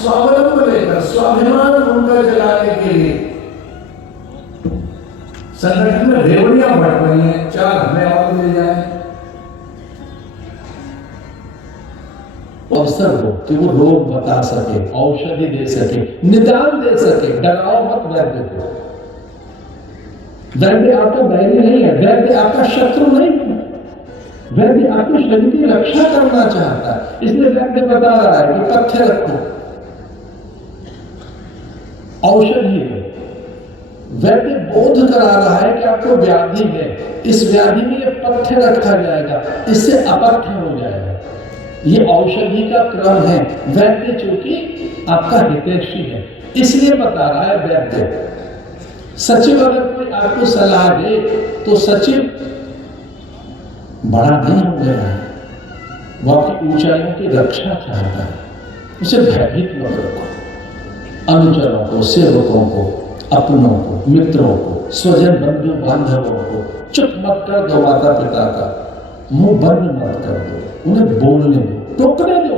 स्वावलंब लेकर स्वाभिमान उनका जगाने के लिए संगठन में रेवड़ियां बढ़ रही हैं, 4 हमें और मिल जाए अवसर हो कि वो रोग बता सके, औषधि दे सके, निदान दे सके। डराओ मत वैद्य को। वैद्य आपका बैरी नहीं है, वैद्य आपका शत्रु नहीं है, वैद्य आपके शरीर की रक्षा करना चाहता है। इसलिए वैद्य बता रहा है कि पथ्य रखो, औषधि है। वैद्य बोध करा रहा है कि आपको व्याधि है, इस व्याधि में ये पथ्य रखा जाएगा, इससे अपथ्य हो जाएगा। ये औषधि का क्रम है। वैद्य चूंकि आपका हितैषी है इसलिए बता रहा है वैद्य। सचिव अगर कोई आपको सलाह दे तो सचिव बड़ा नहीं हो गया है, वो आपकी ऊंचाइयों की रक्षा चाहता है। उसे भयभीत मत रखो। अनुचरों को, सेवकों को, अपनों को, मित्रों को, स्वजन बंधु बांधवों को चुप मत कर दो। माता पिता का मुंह बंद मत कर दो, उन्हें बोलने दो, टोकने दो,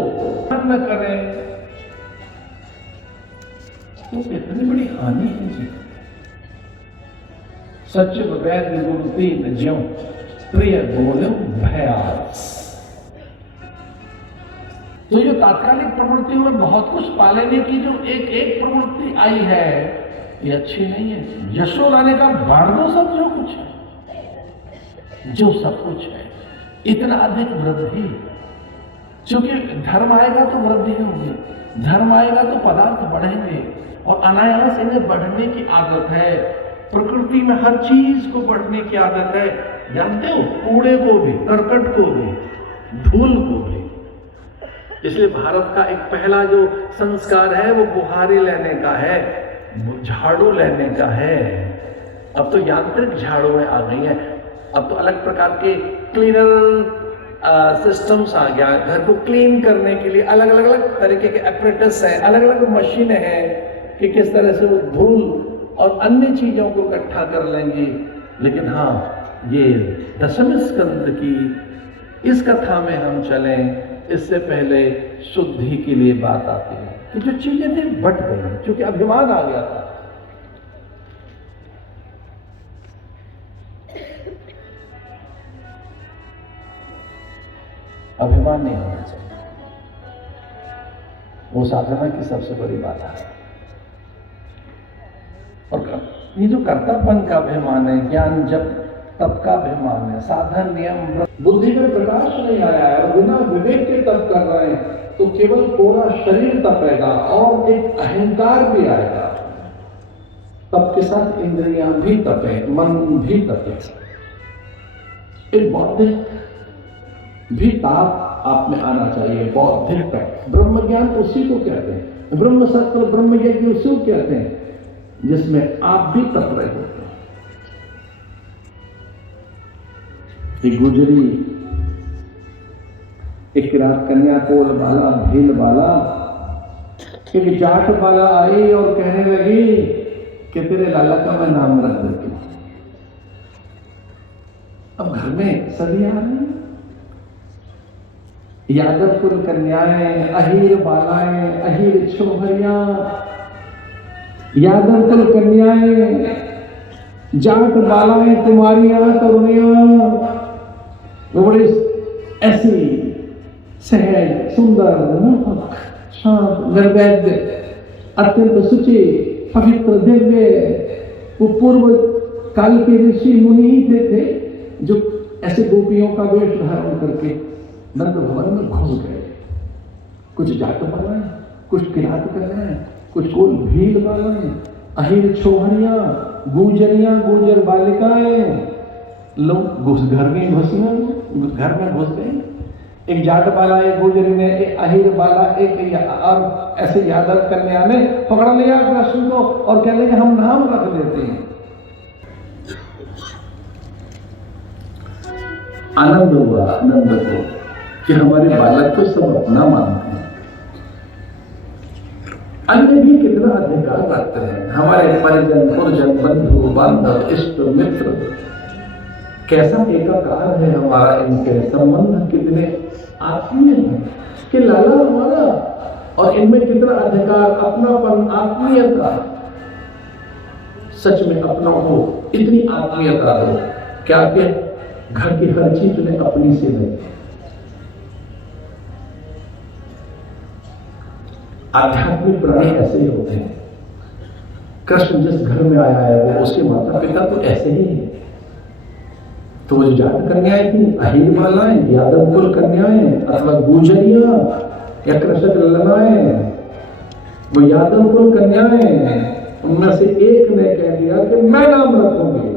न करें तो इतनी बड़ी हानि है जी। सचिव वैद्य गुरु तीन ज्यों प्रिय बोलो भयास। तो जो तात्कालिक प्रवृत्तियों में बहुत कुछ पालेने की जो एक प्रवृत्ति आई है ये अच्छी नहीं है। यशो लाने का बाढ़ दो सब जो कुछ है, जो सब कुछ है, इतना अधिक वृद्धि। क्योंकि धर्म आएगा तो वृद्धि होगी, धर्म आएगा तो पदार्थ बढ़ेंगे और अनायास इन्हें बढ़ने की आदत है। प्रकृति में हर चीज को बढ़ने की आदत है। जानते हो, कूड़े को भी, करकट को भी, धूल को भी। इसलिए भारत का एक पहला जो संस्कार है वो बुहारी लेने का है, झाड़ू लेने का है। अब तो यांत्रिक झाड़ुएं आ गई हैं, अब तो अलग प्रकार के क्लीनर सिस्टम्स आ गया। घर को क्लीन करने के लिए अलग अलग तरीके के एपरेटस हैं, अलग अलग मशीनें हैं कि किस तरह से वो धूल और अन्य चीजों को इकट्ठा कर लेंगी। लेकिन हाँ, ये दशम स्कंद की इस कथा में हम चलें इससे पहले शुद्धि के लिए बात आती है कि जो चीजें थी बट गई क्योंकि अभिमान आ गया था। अभिमान नहीं होना चाहिए, वो साधना की सबसे बड़ी बात है। और ये जो कर्तापन का अभिमान है, ज्ञान जब तप का अभिमान है, साधन नियम बुद्धि में प्रकाश नहीं आया है और बिना विवेक के तप कर रहे हैं तो केवल पूरा शरीर तपेगा और एक अहंकार भी आएगा। तप के साथ इंद्रियां भी तपे, मन भी तपे, एक बौद्धिक भी ताप आप में आना चाहिए। बौद्धिक तप, ब्रह्म ज्ञान उसी को कहते हैं, ब्रह्म सत्य ब्रह्म यज्ञ उसी को कहते हैं जिसमें आप भी तप रहे होते हैं। एक गुजरी एक रात कन्या कोल बाला भील बाला एक जाट बाला आई और कहने लगी कि तेरे लाला का मैं नाम रख देती हूं। अब घर में सभी आ रहे, यादव कुल कन्याएं, अहीर बालाएं, अहीर छोहरिया, यादव कुल कन्याएं, जाट बालाएं, कुमारियां, तरुणियां, वो बड़ी ऐसी सहज, सुंदर, मोहक, शांत, निर्वैध, अत्यंत शुचि, पवित्र, दिव्य। वो पूर्व काल के ऋषि मुनि ही थे जो ऐसे गोपियों का वेश धारण करके नंद भवन में घुस गए। कुछ जाट बालाएं, कुछ किरात कर रहे हैं, कुछ कोल भील बालाएं, अहीर छोहरियां, गुजरियां, गुजर बालिकाएं, लोग घर में घुस गए। एक जाट बाला, एक गुजरी ने, एक अहीर बाला, एक और ऐसे यादव कन्या ने पकड़ लिया कृष्ण को और कहने कि हम नाम रख देते हैं। आनंद हुआ नंद को कि हमारे बालक को सब अपना मानते हैं। अन्य भी कितना अधिकार रखते हैं, हमारे परिजन, पुरजन, बंधु बांधव, इष्ट मित्र, कैसा एकाकार है हमारा इनसे संबंध, कितने आत्मीय है कि लाला हमारा और इनमें कितना अधिकार, अपनापन, आत्मीयता। सच में अपनों को इतनी आत्मीयता हो क्या के घर की हर चीज उन्हें अपनी से लगे। आध्यात्मिक प्राणी ऐसे ही होते हैं। कृष्ण जिस घर में आया है वो उसके माता पिता तो ऐसे ही हैं। तो वो जो जात कन्याएं थी, अहिरमालाएं, यादव कुल कन्याएं अथवा गुजरिया या कृषक ललनाएं, वो यादव कुल कन्याएं, उनमें से एक ने कह दिया कि मैं नाम रखूंगी।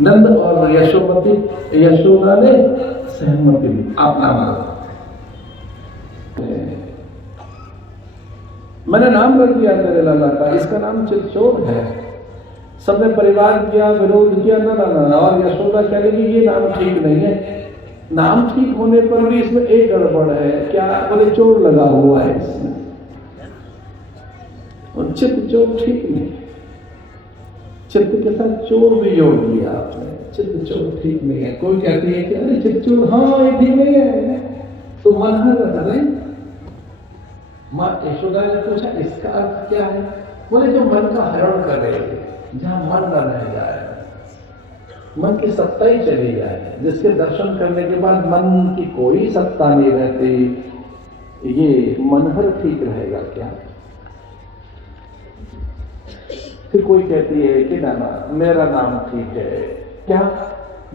नंद और यशोदा ने सहमति दी, आप नाम रखो। मैंने नाम रख दिया तेरे लाला का, इसका नाम चिलचोर है। सबने परिवार किया, विरोध किया, ना। और यशोदा कह लगी ये नाम ठीक नहीं है। नाम ठीक होने पर भी इसमें एक गड़बड़ है। क्या? बोले चोर लगा हुआ है इसमें, और चित्त चोर ठीक नहीं। चित्त के साथ चोर भी जोड़ दिया आपने, चित्त चोर ठीक नहीं है। कोई कहती है कि अरे चित्त चोर, हाँ ये ठीक नहीं है, तो मन रख रहे। माँ यशोदा ने पूछा इसका अर्थ क्या है? बोले जो मन का हरण करे, जहां मन न रह जाए, मन की सत्ता ही चली जाए, जिसके दर्शन करने के बाद मन की कोई सत्ता नहीं रहती, ये मनहर ठीक रहेगा क्या? फिर कोई कहती है कि ना मेरा नाम ठीक है, क्या?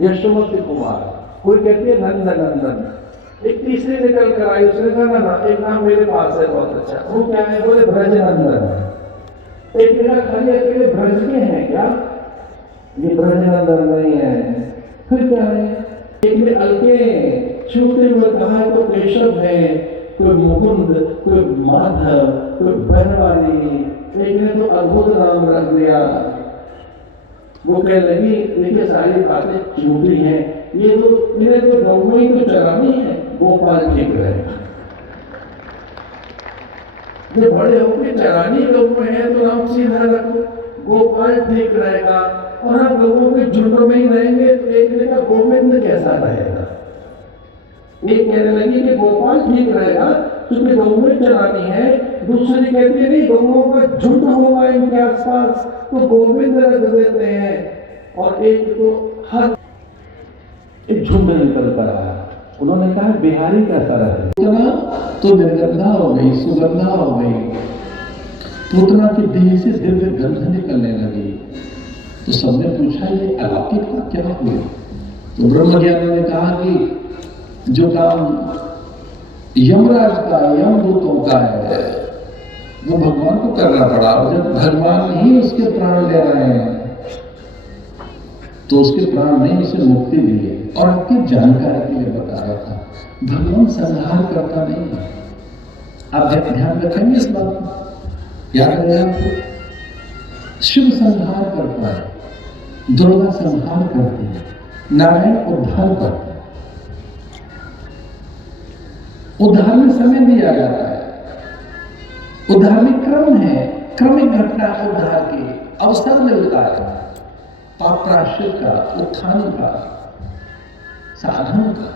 यशोमती कुमार। कोई कहती है नंदन। एक तीसरी निकल कर आई, उसने कहा ना एक नाम मेरे पास है बहुत अच्छा। वो क्या है? बोले ब्रजनंदन। एक जगह खाली अकेले ब्रज के हैं क्या? ये ब्रजनंदन नहीं है। फिर क्या है? एक में अलके छूते हुए कहा तो केशव है, कोई मुकुंद, कोई माधव, कोई बनवारी। एक ने तो अद्भुत नाम रख दिया। वो कह लगी देखिए सारी बातें झूठी हैं, ये तो मेरे तो गौ ही तो चरानी है, गोपाल ठीक रहेगा। जो बड़े होकर चरानी गौ है तो नाम सीधा रखो, गोपाल ठीक रहेगा। और आप लोगों के झुंड में ही रहेंगे तो एक ने कहा गोविंद कैसा रहेगा। एक कहने लगी कि गोपाल ठीक रहेगा क्योंकि गौएं चरानी है, दूसरी कहती है नहीं गौओं का झुंड होगा इनके आसपास तो गोविंद रख देते हैं। और एक तो हर एक झुंड निकल कर आया। उन्होंने कहा बिहारी कैसा रहे? तो निर्गंधा हो गई, सुगंधा हो गई। पूतना की देह से दिव्य गंध निकलने लगी। तो सबने पूछा ये अलौकिक का क्या हुआ? तो ब्रह्मज्ञानी ने कहा कि जो काम यमराज का, यमदूतों का है, वो भगवान को करना पड़ा। और जब भगवान ही उसके प्राण ले रहे हैं तो उसके प्राण ने उसे मुक्ति दी है। और आपकी जानकारी के लिए बता रहा था, भगवान संहार करता नहीं है। आप ध्यान रखेंगे इस बात को, याद रहे आपको। शिव संहार करता है, दुर्गा संहार करती है, नारायण उद्धार करता है। उद्धार में समय दिया जाता है, उद्धार में क्रम है, क्रमिक घटना उद्धार की अवसर मिलता है। पाप प्रायश्चित का, उत्थान का, साधन का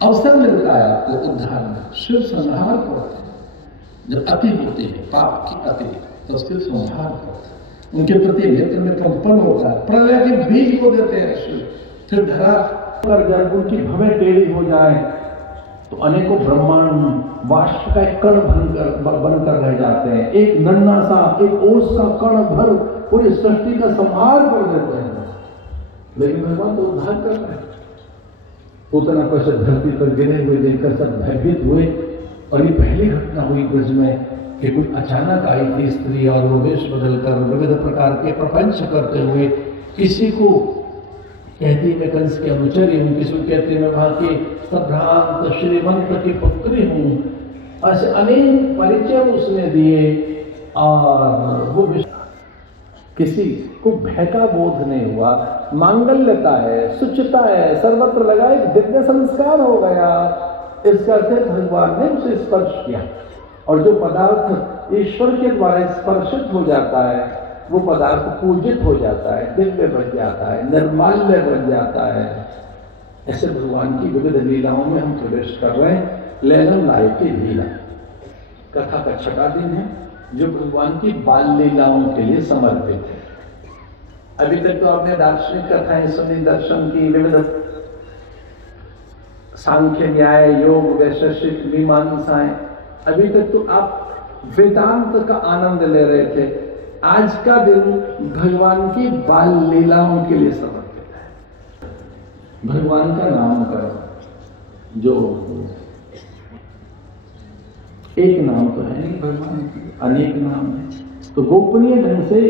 अवसर मिलता है आपको उद्धार में। शिव संहार करते हैं। जब अति होती है पाप की अति, तो शिव संहार करते हैं। उनके प्रति नेत्र में कंपन होता है। प्रलय के बीज को देते हैं शिव। फिर धरा पर जब उनकी भवें टेढ़ी हो जाए तो अनेकों ब्रह्मांड वाष्प का एक कण बनकर रह जाते हैं। एक नन्हा सा, एक ओस का कण भर पूरी सृष्टि का संहार कर देते हैं। लेकिन भगवान तो उद्धार कर रहे हैं। पूतना कैसे धरती पर गिरे हुए देखकर सब भयभीत हुए। और ये पहली घटना हुई ब्रज में कि कुछ अचानक आई थी स्त्री और वो वेश बदलकर विविध प्रकार के प्रपंच करते हुए, किसी को कहती मैं कंस के अनुचरी हूँ, किसी को कहती मैं वहां की संभ्रांत श्रीमंत की पुत्री हूँ। ऐसे अनेक परिचय उसने दिए और वो किसी को भय का बोध नहीं हुआ। मांगल्यता है, शुचिता है, सर्वत्र लगा एक दिव्य संस्कार हो गया। इसका अर्थ भगवान ने उसे स्पर्श किया। और जो पदार्थ ईश्वर के द्वारा स्पर्शित हो जाता है वो पदार्थ पूजित हो जाता है, दिव्य बन जाता है, निर्माल्य बन जाता है। ऐसे भगवान की विविध लीलाओं में हम प्रवेश कर रहे हैं। लैलन लाई की लीला कथा का छठा दिन है, जो भगवान की बाल लीलाओं के लिए समर्पित है। अभी तक तो आपने दार्शनिक कथाएं सुनी, दर्शन की, विविध सांख्य, न्याय, योग, वैशेषिक, मीमांसाएं। अभी तक तो आप वेदांत का आनंद ले रहे थे। आज का दिन भगवान की बाल लीलाओं के लिए समर्पित है। भगवान का नामकरण, जो एक नाम तो है नहीं, भगवान की अनेक नाम है। तो गोपनीय ढंग से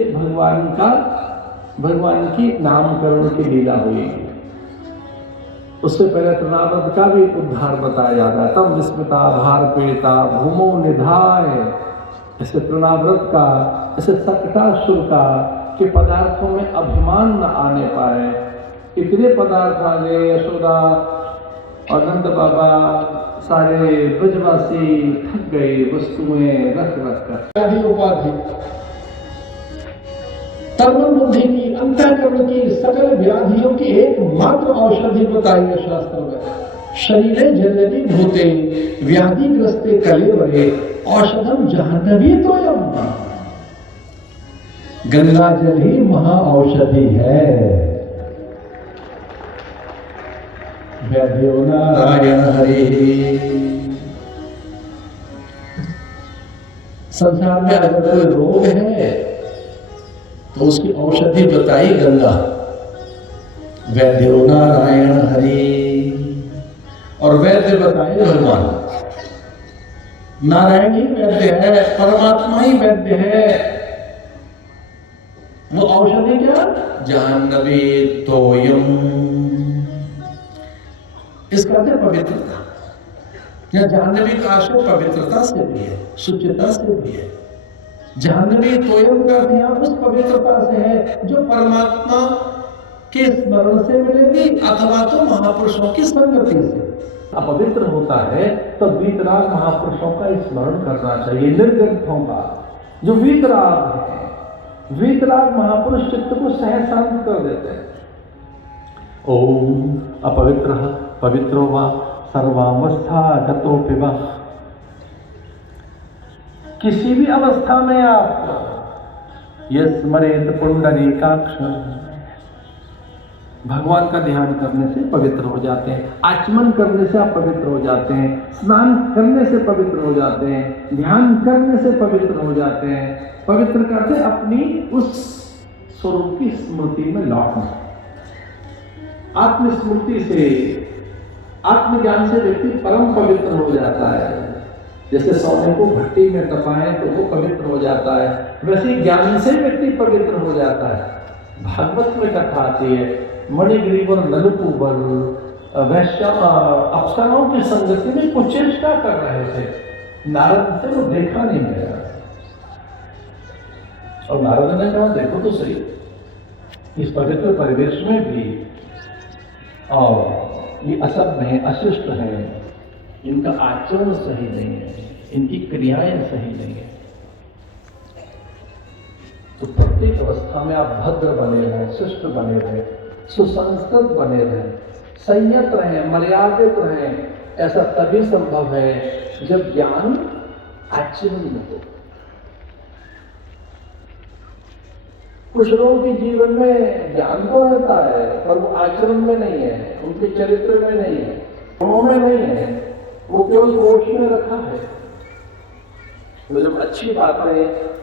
भगवान की नामकरण की लीला हुई। उससे पहले तृणाव्रत का भी उद्धार बताया जाता है। तब विस्मृता भार पीड़िता भूमो निधाय, ऐसे तृणाव्रत का, ऐसे सकटासुर का कि पदार्थों में अभिमान न आने पाए। इतने पदार्थ आ गए, यशोदा और नंद बाबा सारे ब्रजवासी थक गए वस्तुएं रख कर। आदि उपाधि तन बुद्धि की, अंतःकरण की सकल व्याधियों की एकमात्र औषधि बताई है शास्त्र में। शरीरे जलति भूते व्याधिग्रस्ते कलेवरे औषधम जाह्नवी तोयम। गंगा जल ही महा औषधि है। वैद्यो नारायण हरि। संसार में अगर कोई रोग है तो उसकी औषधि बताई गंगा। वैद्यो नारायण हरि, और वैद्य बताए भगवान। नारायण ही वैद्य है, परमात्मा ही वैद्य है। वो औषधि क्या? जाह्नवी तोयम। इसका अर्थ पवित्रता, या जाह्नवी का आशय पवित्रता से भी है, शुचिता से भी है। जाह्नवी तोयम का अर्थ उस पवित्रता से है जो परमात्मा के स्मरण से मिलेगी अथवा तो महापुरुषों की संगति से। अपवित्र होता है तो वीतराग महापुरुषों का स्मरण करना चाहिए, निर्ग्रंथों का। जो वीतराग है, वीतराग महापुरुष चित्त को सहज शांत कर देते हैं। ओम अपवित्रः पवित्रो वा सर्वावस्था गतोऽपि वा। किसी भी अवस्था में आप यस्मरेत पुंडरीकाक्ष, भगवान का ध्यान करने से पवित्र हो जाते हैं। आचमन करने से आप पवित्र हो जाते हैं, स्नान करने से पवित्र हो जाते हैं, ध्यान करने से पवित्र हो जाते हैं। पवित्र करते अपनी उस स्वरूप की स्मृति में लौटना। आत्मस्मृति से, आत्मज्ञान से व्यक्ति परम पवित्र हो जाता है। जैसे सोने को भट्टी में तपाएं तो वो पवित्र हो जाता है, वैसे ज्ञान से व्यक्ति पवित्र हो जाता है। भागवत में कथा आती है, मणिग्रीवर ललुकुवर वैश्य अप्सराओं की संगति में कुछ चेष्टा कर रहे थे। नारद से वो देखा नहीं गया, और नारद ने कहा देखो तो सही, इस पवित्र परिवेश में भी और ये असभ्य है, अशिष्ट है, इनका आचरण सही नहीं है, इनकी क्रियाएं सही नहीं है। तो प्रत्येक अवस्था में आप भद्र बने रहें, शिष्ट बने रहें, सुसंस्कृत बने रहें, संयत रहें, मर्यादित रहें। ऐसा तभी संभव है जब ज्ञान आचरण में हो। कुछ लोगों के जीवन में ज्ञान तो रहता है पर वो आचरण में नहीं है, उनके चरित्र में नहीं है, गुणों में नहीं है, वो केवल कोश में रखा है। मतलब अच्छी बातें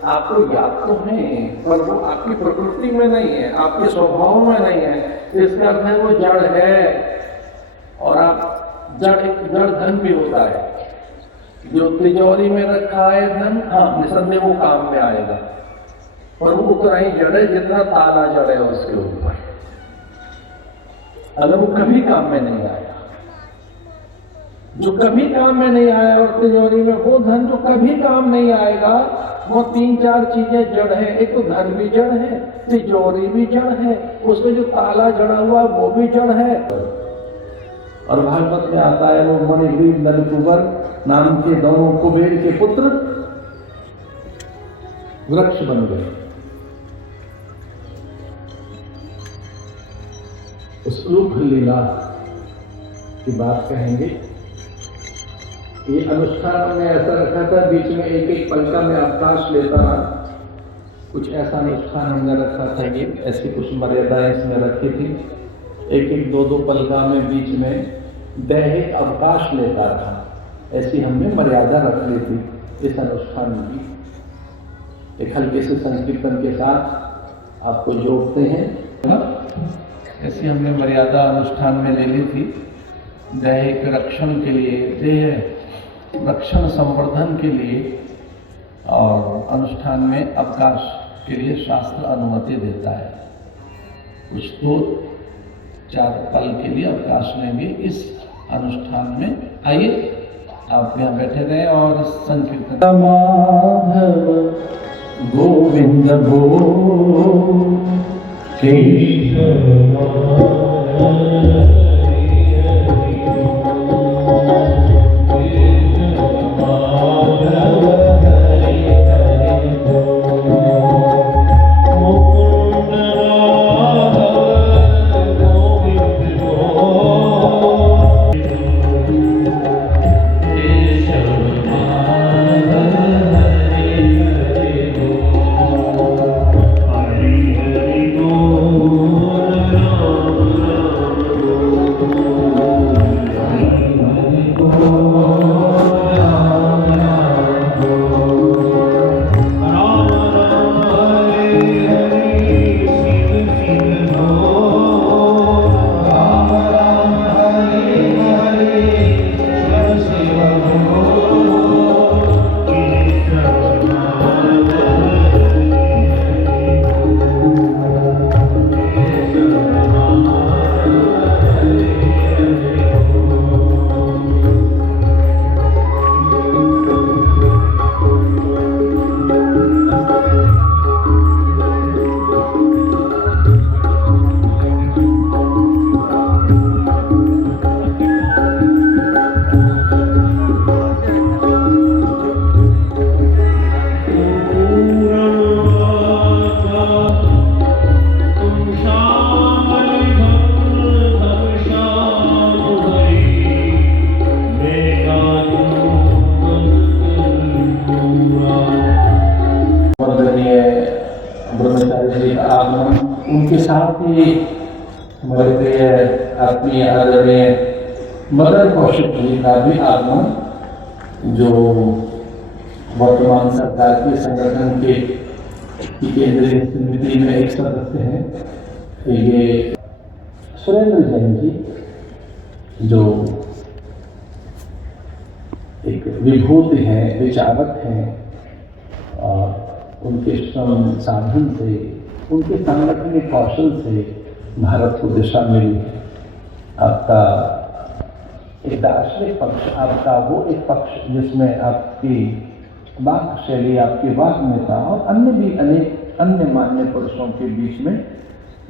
आपको याद तो है पर वो आपकी प्रकृति में नहीं है, आपके स्वभाव में नहीं है। इसका अर्थ है वो जड़ है। और आप जड़ धन भी होता है, जो तिजोरी में रखा है धन, हाँ निसंदेह वो काम में आएगा, पर वो उतना ही जड़ है जितना ताला जड़ है उसके ऊपर। अगर वो कभी काम में नहीं आया, जो कभी काम में नहीं आया, और तिजोरी में वो धन जो कभी काम नहीं आएगा, वो 3-4 चीजें जड़ है। एक तो धन भी जड़ है, तिजोरी भी जड़ है, उसमें जो ताला जड़ा हुआ वो भी जड़ है। और भागवत में आता है वो मणिग्रीव नलकुबर नाम के दोनों कुबेर के पुत्र वृक्ष बन गए। उस रूप लीला की बात कहेंगे। ये अनुष्ठान में ऐसा रखा था, बीच में एक एक पल का मैं अवकाश लेता रहा। कुछ ऐसा अनुष्ठान हमने रखा था, ये ऐसी कुछ मर्यादाएं इसमें रखी थी। एक एक दो दो पल का मैं बीच में दैहिक अवकाश लेता रहा, ऐसी हमने मर्यादा रख ली थी इस अनुष्ठान की। एक हल्के से संकीर्तन के साथ आपको जोड़ते हैं, ऐसी हमने मर्यादा अनुष्ठान में ले ली थी। दैहिक रक्षण के लिए, देह रक्षण संवर्धन के लिए और अनुष्ठान में अवकाश के लिए शास्त्र अनुमति देता है। कुछ 2-4 पल के लिए अवकाश लेंगे इस अनुष्ठान में। आइए आप यहाँ बैठे रहें और संकीर्तन। माधव गोविंद गो उनके साथ ही हमारे प्रिय आत्मीय आदरणीय मदन कौशिक जी का भी आगमन, जो वर्तमान सरकार के संगठन के केंद्रीय समिति में एक सदस्य हैं। ये सुरेंद्र जैन जी, जो एक विभूति हैं, विचारक हैं, और उनके श्रम साधन से, उनके सांगठनिक कौशल से भारत को दिशा मिली। आपका एक दार्शनिक पक्ष, आपका वो एक पक्ष जिसमें आपकी वाक शैली, आपकी वाग्मिता और अन्य भी अनेक अन्य मान्य पुरुषों के बीच में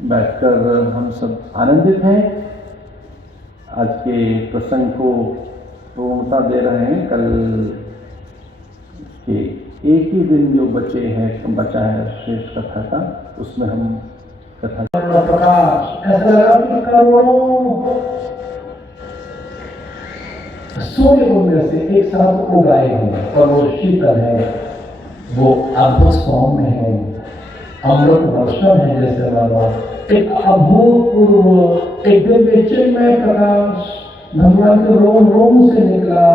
बैठकर हम सब आनंदित हैं। आज के प्रसंग को पूर्णता दे रहे हैं। कल के एक ही दिन जो बचा है शेष कथा का, उसमें हम कथा प्रकाश ऐसा लगा कि करोड़ों सूर्य में से एक साथ उगाए हैं, और वो शीतल है, वो अद्भुत सौम्य है, अमृत वर्षण है। जैसे बाबा एक अभूतपूर्व, एक दिव्य चिन्मय प्रकाश भगवान के रोम रोम से निकला,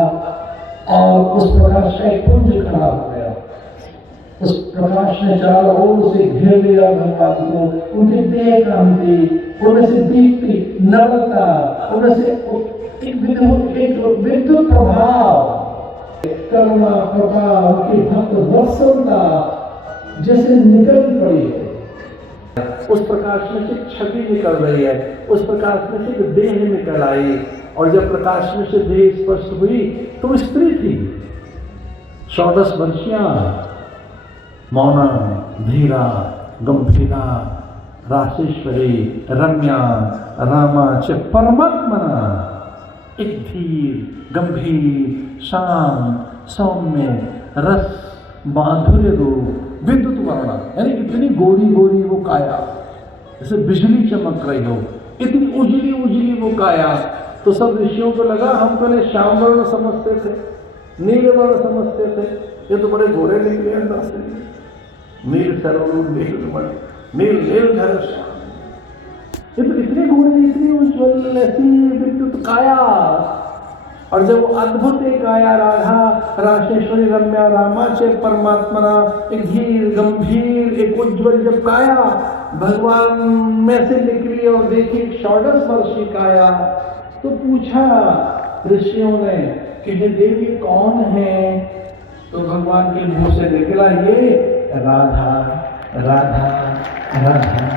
और उस प्रकाश का एक पुंज खड़ा हो गया। उस प्रकाश ने चारों ओर से घेर लिया भगवान को। उनकी देह कांति, उनमें से दीप्ति, नवता, उनमें से एक विद्युत प्रभाव, करुणा, कृपा, उनकी भक्त वत्सलता जैसे निकल पड़ी है। उस प्रकाश में से छवि निकल रही है, उस प्रकाश में से देह निकल आई, और जब प्रकाश में से देह स्पष्ट हुई तो स्त्री थी, 14 वर्षीय, मौना, धीरा, गंभीरा, रासेश्वरी, रम्या, रामा च परमात्मना, एक धीर, गंभीर, शांत, सौम्य, रस, माधुर्य रूप, विद्युत वर्णा, यानी इतनी गोरी गोरी वो काया, जैसे बिजली चमक रही हो, इतनी उजली उजली वो काया। तो सब ऋषियों को लगा, हम पहले श्याम वर्ण समझते थे, नीलवर्ण समझते थे, ये तो बड़े गोरे निकले अंदर से। नील सर्वरूप नीलमणि, नील नीलधर श्याम, ये तो इतने गोरे, इतनी उज्ज्वल ऐसी विद्युत काया। और जब वो अद्भुत एक आया राधा राशेश्वरी रम्या रामाचे परमात्मना, एक धीर गंभीर एक उज्ज्वल जब काया भगवान में से निकली और देखी षोडश वर्षी काया, तो पूछा ऋषियों ने कि हे देवी कौन है? तो भगवान के मुंह से निकला ये राधा राधा राधा,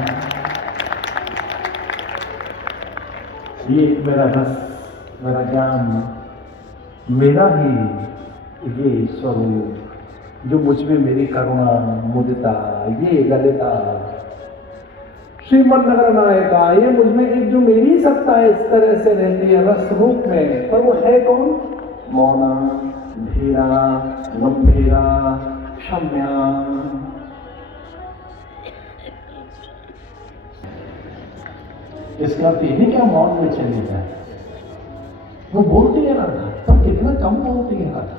ये मेरा रस, मेरा ज्ञान, मेरा ही ये स्वरूप, जो मुझ में मेरी करुणा मुदिता, ये ललिता श्रीमन नगर नायका, ये मुझ में एक जो मेरी सत्ता है इस तरह से रहती है रस रूप में। पर वो है कौन? मौना, धीरा, गंभीरा, क्षम्या। इसका अर्थ यही क्या मौन में चली जाए? वो बोलती है राधा, पर कितना कम बोलती है राधा।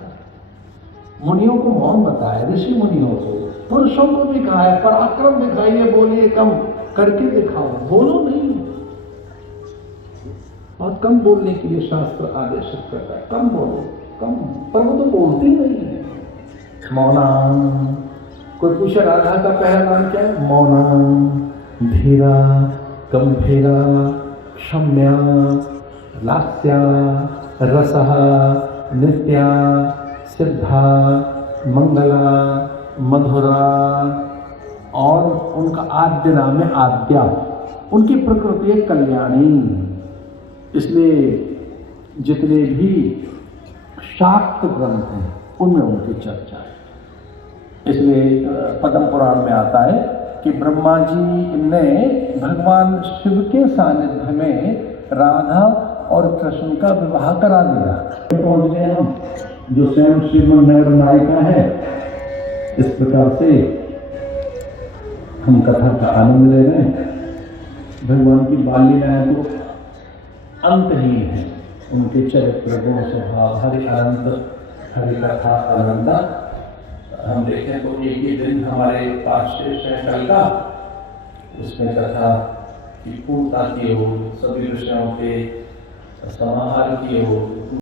मुनियों को मौन बताया, ऋषि मुनियों को, पुरुषों को भी कहा है पराक्रम दिखाइए, बोलिए कम करके दिखाओ, बोलो नहीं। और कम बोलने के लिए शास्त्र आदेश करता है, कम बोलो कम, पर वो तो बोलती नहीं है। मौना, कोई पूछे राधा का पहला नाम क्या है? मौना, धीरा, गंभीरा, क्षम्या, लास्या, रसः, नित्या, सिद्धा, मंगला, मधुरा। और उनका आद्य नाम है आद्या, उनकी प्रकृति है कल्याणी। इसलिए जितने भी शाक्त ग्रंथ हैं उनमें उनकी चर्चा है। इसलिए पद्म पुराण में आता है कि ब्रह्मा जी ने भगवान शिव के सानिध्य में राधा और कृष्ण का विवाह करा दिया। पहुंच गए हम, जो स्वयं श्रीमन नगर नायिका है। इस प्रकार से हम कथा का आनंद ले रहे हैं। भगवान की बाल लीलाएं तो अंत ही है, उनके चरित्र गुण स्वभाव हरि अनंत, हरि कथा अनंता। हम देखें तो एक ही दिन हमारे पास शेष है कल का, उसमें कथा की पूर्णता की हो, सभी विषयों के समाहार की हो।